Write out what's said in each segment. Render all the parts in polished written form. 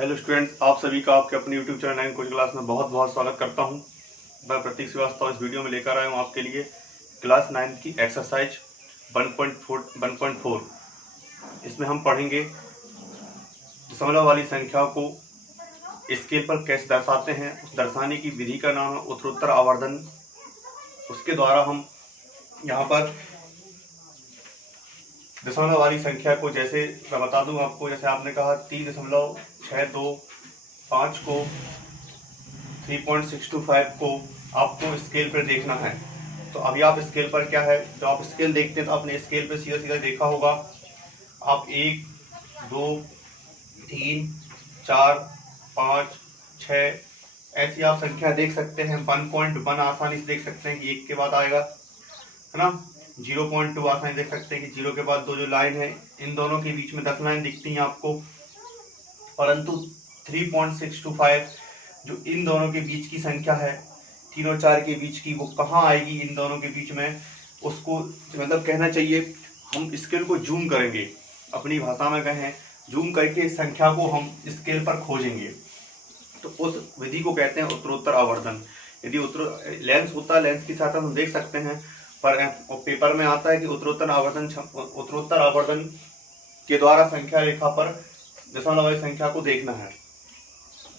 Hello students, आप सभी का आपके अपने यूट्यूब चैनल 9 कोचिंग क्लास में बहुत बहुत स्वागत करता हूं। मैं प्रतीक श्रीवास्तव इस वीडियो में लेकर आया हूं आपके लिए क्लास 9 की एक्सरसाइज 1.4। इसमें हम पढ़ेंगे दशमलव वाली संख्या को स्केल पर कैसे दर्शाते हैं। उस दर्शाने की विधि का नाम है उत्तरोत्तर आवर्धन। उसके द्वारा हम यहाँ पर दशमलव वाली संख्या को, जैसे मैं बता दूं आपको, जैसे आपने कहा 3.625 को 3.625 को आपको स्केल पर देखना है। तो अभी आप स्केल पर क्या है, जब आप स्केल देखते हैं तो आपने स्केल पर सीधा सीधा देखा होगा। आप 1 2 3 4 5 6 ऐसी आप संख्या देख सकते हैं। 1.1 आसानी से देख सकते हैं कि 1 के बाद आएगा, है ना। 0.2 आसानी देख सकते हैं कि 0 के बाद दो जो लाइन है, इन दोनों के बीच में 10 लाइन दिखती हैं आपको। परंतु 3.625 जो इन दोनों के बीच की संख्या है, 3 और 4 के बीच की, वो कहाँ आएगी इन दोनों के बीच में, उसको मतलब कहना चाहिए हम स्केल को जूम करेंगे। अपनी भाषा में कहें, जूम करके इस संख्या को हम स्केल पर खोजेंगे। तो उस विधि को कहते हैं उत्तरोत्तर आवर्धन। यदि लेंस होता है, लेंस के साथ हम देख सकते हैं, पर पेपर में आता है कि उत्तरोत्तर आवर्धन के द्वारा संख्या रेखा पर दशमलव वाली संख्या को देखना है।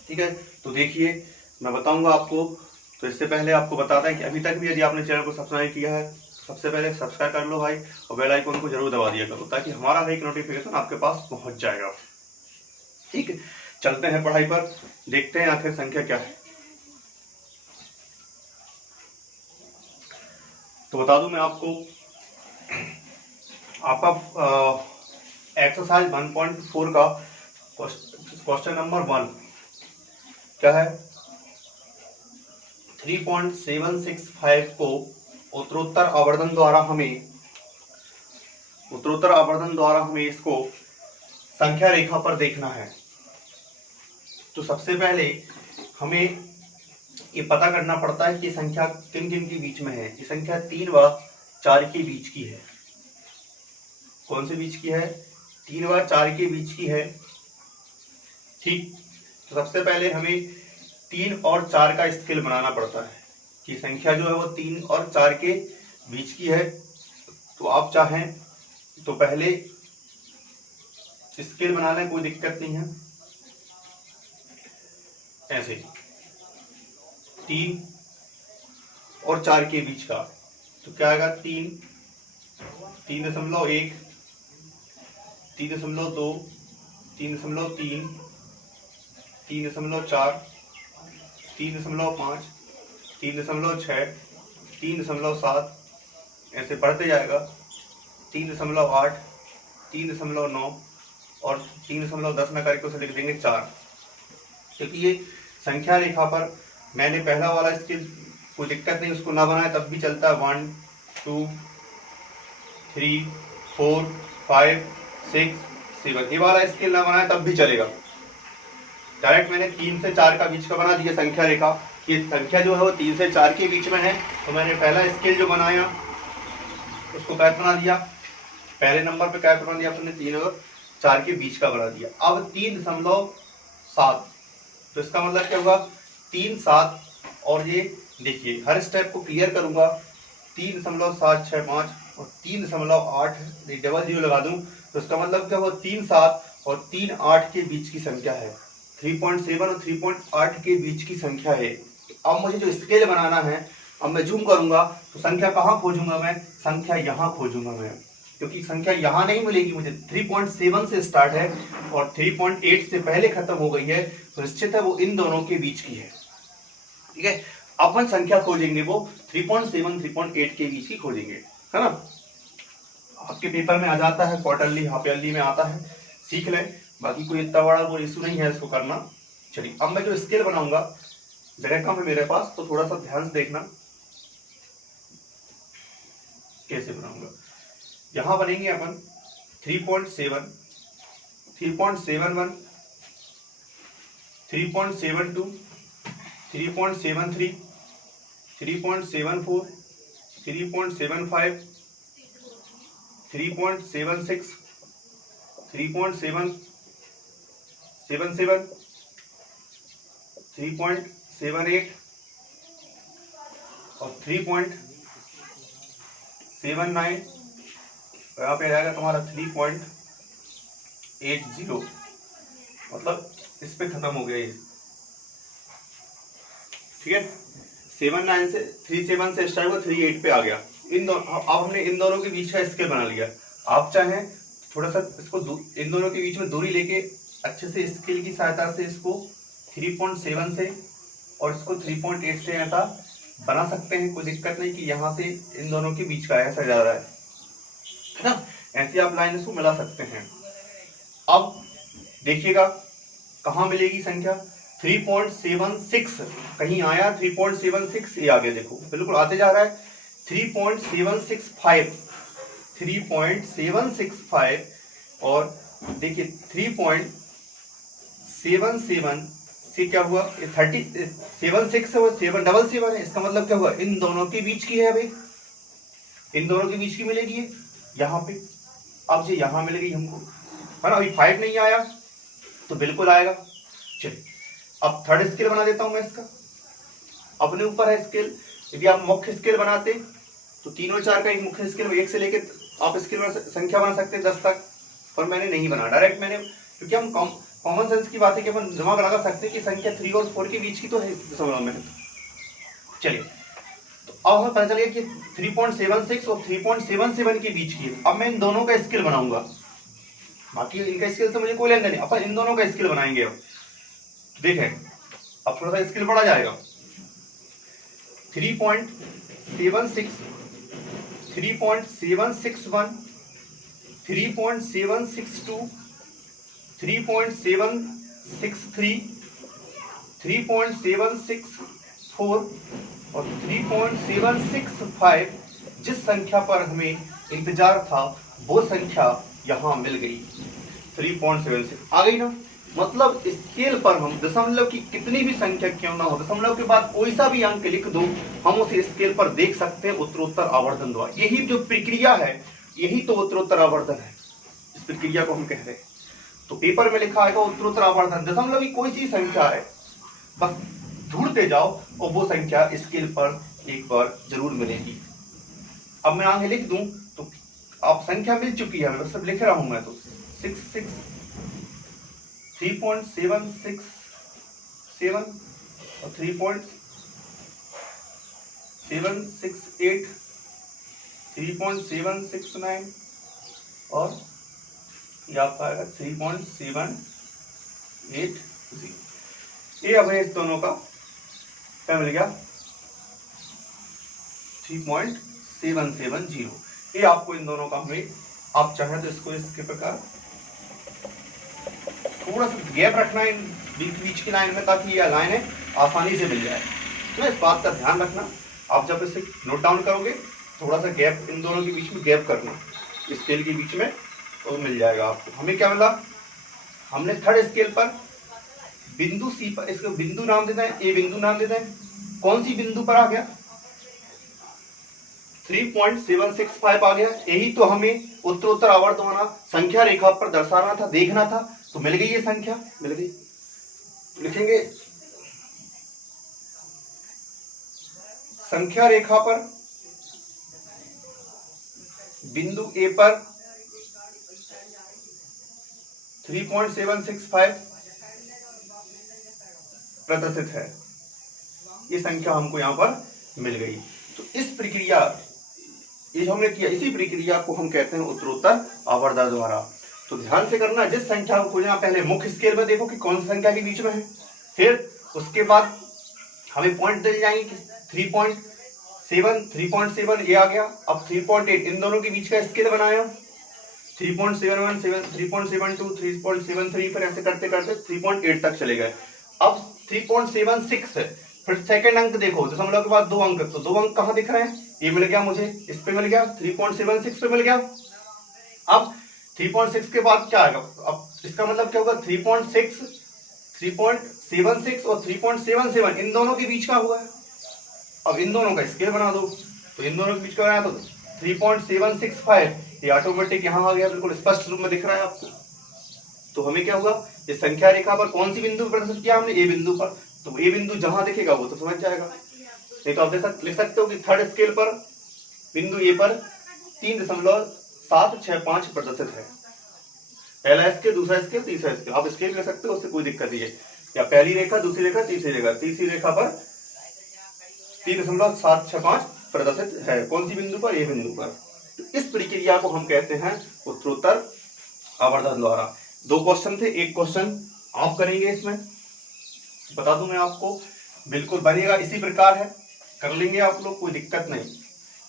ठीक है, तो देखिए मैं बताऊंगा आपको। तो इससे पहले आपको बताते हैं कि अभी तक भी यदि आपने चैनल को सब्सक्राइब किया है तो सबसे पहले सब्सक्राइब कर लो भाई, और बेल आइकन को जरूर दबा दिया करो ताकि हमारा हर एक नोटिफिकेशन आपके पास पहुंच जाएगा। ठीक है, चलते हैं पढ़ाई पर, देखते हैं आखिर संख्या क्या है। तो बता दूं मैं आपको, आपका एक्सरसाइज 1.4 का क्वेश्चन नंबर 1 क्या है। 3.765 को उत्तरोत्तर आवर्धन द्वारा हमें इसको संख्या रेखा पर देखना है। तो सबसे पहले हमें ये पता करना पड़ता है कि संख्या किन किन के बीच में है। ये संख्या 3 व 4 के बीच की है। कौन से बीच की है? 3 व 4 के बीच की है। ठीक, तो सबसे पहले हमें 3 और 4 का स्केल बनाना पड़ता है कि संख्या जो है वो 3 और 4 के बीच की है। तो आप चाहें तो पहले स्केल बना लें, कोई दिक्कत नहीं है। ऐसे 3 और 4 के बीच का, तो क्या आएगा? 3, 3.1, 3.2, 3.3, 3.4, 3.5, 3.6, 3.7, ऐसे बढ़ते जाएगा। 3.8, 3.9 और 3.10 में करके उसे लिख देंगे 4। क्योंकि ये संख्या रेखा पर मैंने पहला वाला स्केल, कोई दिक्कत नहीं, उसको ना बनाए तब भी चलता है। 1 2 3 4 5 6 7 ये वाला स्केल ना बनाए तब भी चलेगा। डायरेक्ट मैंने 3 से 4 का बीच का बना दिया संख्या रेखा। ये संख्या जो है वो 3 से 4 के बीच में है, तो मैंने पहला स्केल जो बनाया उसको कैसे बना दिया, पहले नंबर पे कैसे बना दिया अपने 3 और 4 के बीच का बना दिया। अब 3.7, तो इसका मतलब क्या होगा? 3 7, और ये देखिए हर स्टेप को क्लियर करूंगा। 3.765 और 3.8, डबल 0 लगा दूं तो इसका मतलब क्या होगा? 3 7 और 3 8 के बीच की संख्या है। 3.7 और 3.8 के बीच की संख्या है। अब मुझे जो स्केल बनाना है, अब मैं जूम करूंगा तो संख्या कहाँ खोजूंगा? मैं संख्या यहाँ खोजूंगा मैं, क्योंकि संख्या यहाँ नहीं मिलेगी मुझे। 3.7 से स्टार्ट है और 3.8 से पहले खत्म हो गई है, तो निश्चित है वो इन दोनों के बीच की है। ठीक है, अपन संख्या खोजेंगे वो 3.7 3.8 के बीच की खोजेंगे, है ना। आपके पेपर में आ जाता है, क्वार्टरली हाफ ईयरली में आता है, सीख लें। बाकी कोई इतना बड़ा कोई इशू नहीं है इसको करना। चलिए, अब मैं जो स्केल बनाऊंगा, जगह कम है मेरे पास, तो थोड़ा सा ध्यान से देखना कैसे बनाऊंगा। यहां बनेंगे अपन 3.7, 3.71, 3.72, 3.73, 3.74, 3.75, 3.76, 3.77, 3.78 और 3.79, यहाँ पे रहेगा तुम्हारा 3.80, मतलब इस पे खत्म हो गया ये। ठीक है, 7.9 से 3.7 से स्टार्ट हुआ, 3.8 पे आ गया। इन दोनों, अब हमने इन दोनों के बीच का स्केल बना लिया। आप चाहें थोड़ा सा इसको इन दोनों के बीच में दूरी लेके अच्छे से स्केल की सहायता से इसको 3.7 से और इसको 3.8 से ऐसा बना सकते हैं, कोई दिक्कत नहीं कि यहाँ से इन दोनों के बीच का ऐसा जा रहा है ना, ऐसे आप लाइन इसको मिला सकते हैं। अब देखिएगा कहाँ मिलेगी संख्या, 3.76 कहीं आया, 3.76 ये आ गया, देखो बिल्कुल आते जा रहा है। 3.765 और देखिए 3.77 से क्या हुआ, 36 है, 777 है, इसका मतलब क्या हुआ, इन दोनों के बीच की है भाई, इन दोनों के बीच की मिलेगी ये यहाँ पे। अब ये यहाँ मिलेगी हमको, है ना, अभी 5 नहीं आया तो बिल्कुल आएगा। चलिए अब थर्ड स्केल बना देता हूं मैं इसका, अपने ऊपर है स्केल। यदि आप मुख्य स्केल बनाते तो 3 और 4 का एक मुख्य स्केल, 1 से लेके आप स्केल संख्या बना सकते हैं 10 तक, पर मैंने नहीं बना, डायरेक्ट मैंने, क्योंकि हम कॉमन सेंस की बात है कि अपन दिमाग लगा सकते हैं कि संख्या 3 और 4 के बीच की तो है दशमलव में। चलिए तो अब हमें पता चल गया कि 3.76 और 3.77 के बीच की है। अब मैं इन दोनों का स्केल बनाऊंगा, बाकी इनका स्केल से मुझे कोई लेना नहीं, अपन इन दोनों का स्केल बनाएंगे। अब देखें, अब थोड़ा सा स्केल बढ़ा जाएगा, 3.76, 3.761, 3.762, 3.763, 3.764 और 3.765। जिस संख्या पर हमें इंतजार था वो संख्या यहाँ मिल गई, 3.76 आ गई ना। मतलब स्केल पर हम दशमलव की कितनी भी संख्या क्यों ना हो, दशमलव के बाद कोई सा भी अंक लिख दो, हम उसे स्केल पर देख सकते हैं उत्तरोत्तर आवर्धन द्वारा। यही जो प्रक्रिया है, यही तो उत्तरोत्तर आवर्धन है, इस प्रक्रिया को हम कह रहे हैं। तो पेपर में लिखा आएगा उत्तरोत्तर आवर्धन, दशमलव की कोई सी संख्या है, बस ढूंढते जाओ और वो संख्या स्केल पर एक बार जरूर मिलेगी। अब मैं आगे लिख दूं तो आप संख्या मिल चुकी है, मैं सब लिख रहा हूं मैं तो 3.767 और 3.768, 3.769 और ये आपका आएगा 3.780। ये अब इस दोनों का क्या मिल गया, 3.770। ये आपको इन दोनों का हमें, आप चाहें तो इसको इसके प्रकार थोड़ा सा गैप रखना है बीच की लाइन में, ताकि ये लाइन है आसानी से मिल जाए। तो इस बात का ध्यान रखना, आप जब इसे नोट डाउन करोगे थोड़ा सा गैप इन दोनों के बीच में गैप करना, स्केल के बीच में, तो मिल जाएगा आपको। हमें क्या मिला, हमने थर्ड स्केल पर बिंदु सी पर, इसको बिंदु नाम देते हैं, ए बिंदु नाम देते हैं। कौन सी बिंदु पर आ गया, 3.765 आ गया। यही तो हमें उत्तरोत्तर आवर्तमाना संख्या रेखा पर दर्शाना था, देखना था, तो मिल गई ये संख्या, मिल गई। लिखेंगे संख्या रेखा पर बिंदु ए पर 3.765 प्रदर्शित है, ये संख्या हमको यहां पर मिल गई। तो इस प्रक्रिया, ये हमने किया, इसी प्रक्रिया को हम कहते हैं उत्तरोत्तर आवर्धन द्वारा। तो ध्यान से करना, जिस संख्या को खोजना पहले मुख्य स्केल में देखो कि कौन सी संख्या के बीच में है, फिर उसके बाद हमें पॉइंट दे जाएंगे कि 3.7 ये आ गया। अब 3.8 इन दोनों के बीच का स्केल बनाया, 3.71, 3.72, 3.73, फिर ऐसे करते करते 3.8 तक चले गए। अब 3.76 है, फिर सेकंड अंक देखो, दशमलव के बाद 2 अंक, तो 2 अंक कहाँ दिख रहे हैं, ये मिल गया मुझे, इस पे मिल गया, 3.76 पे मिल गया। अब 3.6 के बाद क्या आएगा, अब इसका मतलब क्या होगा, 3.6, 3.76 और 3.77 इन दोनों के बीच का हुआ है। अब इन दोनों का स्केल बना दो, तो इन दोनों के बीच का बनाया तो 3.765, ये ऑटोमेटिक यहाँ आ गया, बिल्कुल स्पष्ट रूप में दिख रहा है आपको। तो हमें क्या हुआ, इस संख्या रेखा पर कौन सी बिंदु पर प्रदर्शित किया हमने, ए बिंदु पर, तो ए बिंदु जहां दिखेगा वो तो समझ जाएगा। नहीं तो आप लिख सकते हो कि थर्ड स्केल पर बिंदु ए पर 3.765 प्रदर्शित है। पहला स्केल, दूसरा स्केल, तीसरा स्केल, आप स्केल ले सकते हो, उससे कोई दिक्कत नहीं है। या पहली रेखा, दूसरी रेखा, तीसरी रेखा, तीसरी रेखा पर 3.765 प्रदर्शित है। कौन सी बिंदु पर? ए बिंदु पर। तो इस प्रक्रिया को हम कहते हैं उत्तरोत्तर आवर्धन द्वारा। 2 क्वेश्चन थे, एक क्वेश्चन आप करेंगे, इसमें बता दूं मैं आपको, बिल्कुल बनेगा इसी प्रकार है, कर लेंगे आप लोग, कोई दिक्कत नहीं।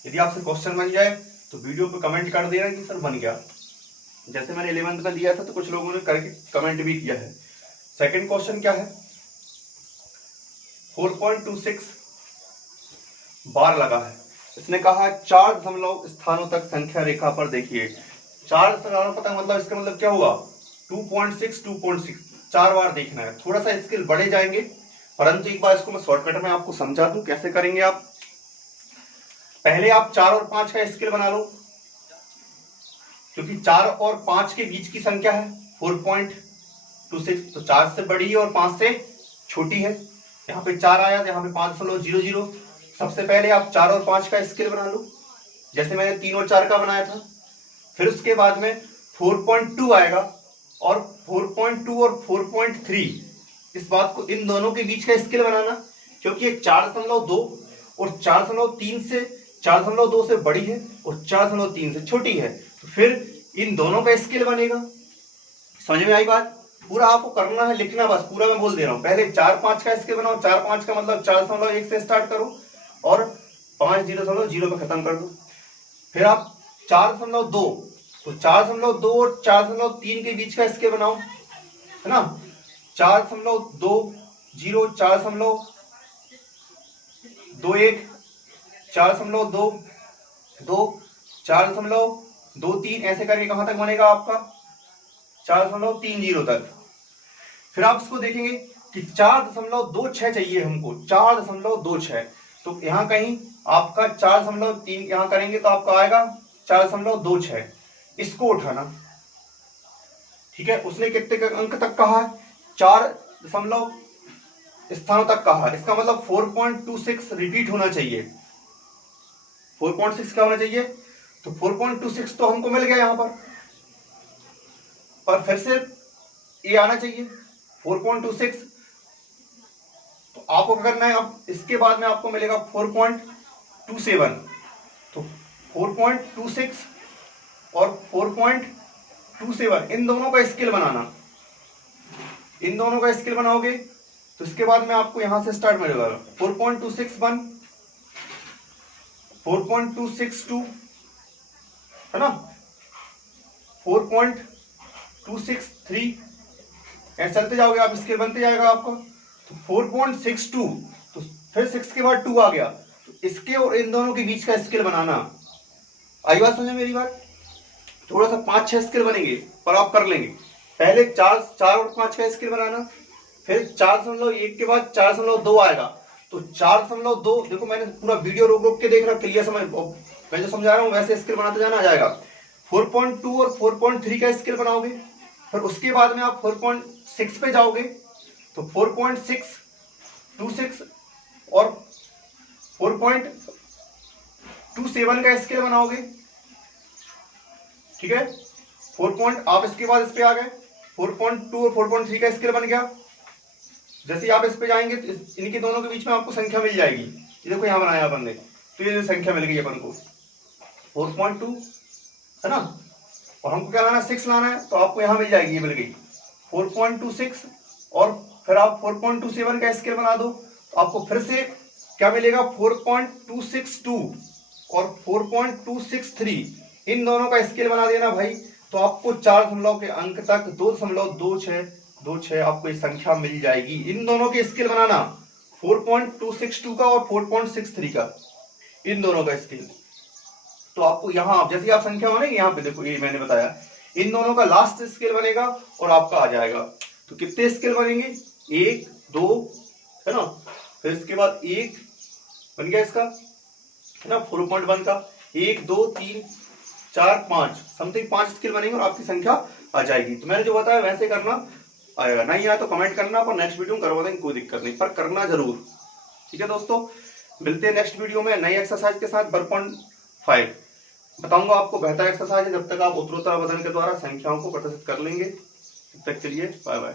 यदि आपसे क्वेश्चन बन जाए तो वीडियो पे कमेंट कर देना कि सर बन गया। जैसे मैंने 11th में दिया था तो कुछ लोगों ने करके कमेंट भी किया है। सेकंड क्वेश्चन क्या है? 4.26 बार लगा है। इसने कहा 4 दशमलव स्थानों तक संख्या रेखा पर देखिए। 4 स्थानों पता मतलब इसका मतलब क्या हुआ? 2.6 2.6 4 बार देखना है। थोड़ा सा स्केल बढ़े जाएंगे, परंतु एक बार इसको मैं शॉर्टकट में आपको समझा दूं कैसे करेंगे आप। पहले आप 4 और 5 का स्केल बना लो, क्योंकि 4 और 5 के बीच की संख्या है 4.26, तो 4 से बड़ी है और 5 से छोटी है। यहाँ पे 4 आया, यहाँ पे 5.00। सबसे पहले आप 4 और 5 का स्केल बना लो, जैसे मैंने 3 और 4 का बनाया था। फिर उसके बाद में 4.2 आएगा, और 4.2 और 4.3, इस बात को, इन दोनों के बीच का स्केल बनाना, क्योंकि ये 4.2 और 4.2 से बड़ी है और 4.3 से छोटी है, तो फिर इन दोनों का स्केल बनेगा। समझ में आई बात? पूरा आपको करना है, लिखना बस, पूरा मैं बोल दे रहा हूं। पहले 4-5 का स्केल बनाओ, 4-5 का मतलब 4.1 से स्टार्ट करो और 5.0 पे खत्म कर दो। फिर आप 4.2, तो 4.2 और 4.3 के बीच का स्केल बनाओ, है ना। 4.20, 4.21, 4.22, 4.23, ऐसे करके कहां तक बनेगा आपका? 4.30 तक। फिर आप इसको देखेंगे कि 4.26 चाहिए हमको, 4.26, तो यहां कहीं आपका 4.3 यहां करेंगे तो आपका आएगा 4.26। इसको उठाना, ठीक है। उसने कितने अंक तक कहा है? 4 दशमलव स्थानों तक कहा। इसका मतलब 4.26 रिपीट होना चाहिए। 4.6 क्या होना चाहिए? तो 4.26 तो हमको मिल गया यहां पर फिर से ये आना चाहिए 4.26। तो आपको क्या करना है? अब इसके बाद में आपको मिलेगा 4.27। तो 4.26 और 4.27, इन दोनों का स्केल बनाना। इन दोनों का स्केल बनाओगे तो इसके बाद में आपको यहां से स्टार्ट मिलेगा 4.261, 4.262, है ना, 4.263, ऐसे चलते जाओगे आप, स्केल बनते जाएगा आपको। तो 4.62, तो फिर 6 के बाद 2 आ गया, तो इसके और इन दोनों के बीच का स्केल बनाना। आई बात समझे मेरी बात? थोड़ा सा 5-6 स्केल बनेंगे पर आप कर लेंगे। पहले 4 और 5 का स्केल बनाना, फिर 4.1 के बाद 4.2 आएगा, तो 4.2, देखो मैंने पूरा वीडियो रोक के देख रहा, क्लियर समझ, मैं जो समझा रहा हूँ वैसे स्केल बनाते जाना आ जाएगा। 4.2 और 4.3 का स्केल बनाओगे, फिर उसके बाद में आप 4.6 पे जाओगे, तो 4.626 और 4.27 का स्केल बनाओगे, ठीक है। आप इसके बाद इस पे आ गए, 4.2 और 4.3 का स्केल बन गया। जैसे आप इस पे जाएंगे तो इनके दोनों के बीच में आपको संख्या मिल जाएगी। ये देखो यहाँ बनाया अपन ने, तो ये संख्या मिल गई अपन को 4.2, है ना, और हमको क्या लाना है? 6 लाना है, तो आपको यहाँ मिल जाएगी, ये मिल गई 4.26, और फिर आप 4.27 का स्केल बना दो, तो आपको फिर से क्या मिलेगा? 4.262 और 4.263, इन दोनों का स्केल बना देना भाई, तो आपको 4 दशमलव के अंक तक 2.26 आपको ये संख्या मिल जाएगी। इन दोनों के स्केल बनाना, 4.262 का और 4.63 का, इन दोनों का स्केल। तो आपको यहाँ जैसे आप संख्या बनेगी, यहाँ पे देखो ये मैंने बताया, इन दोनों का लास्ट स्केल बनेगा और आपका आ जाएगा। तो कितने स्केल बनेंगे? 1 2, है ना, फिर इसके बाद 1 बन गया इसका, है ना, 4.1 का, 1 2 3 4 5, समथिंग 5 स्केल बनेंगे और आपकी संख्या आ जाएगी। तो मैंने जो बताया वैसे करना, आएगा। नहीं आया तो कमेंट करना, पर नेक्स्ट वीडियो में करवा देंगे, कोई दिक्कत नहीं, पर करना जरूर। ठीक है दोस्तों, मिलते हैं नेक्स्ट वीडियो में नई एक्सरसाइज के साथ। वर्क 5 बताऊंगा आपको, बेहतर एक्सरसाइज है। जब तक आप उत्तरोत्तर वजन के द्वारा संख्याओं को प्रदर्शित कर लेंगे, तब तक के लिए बाय बाय।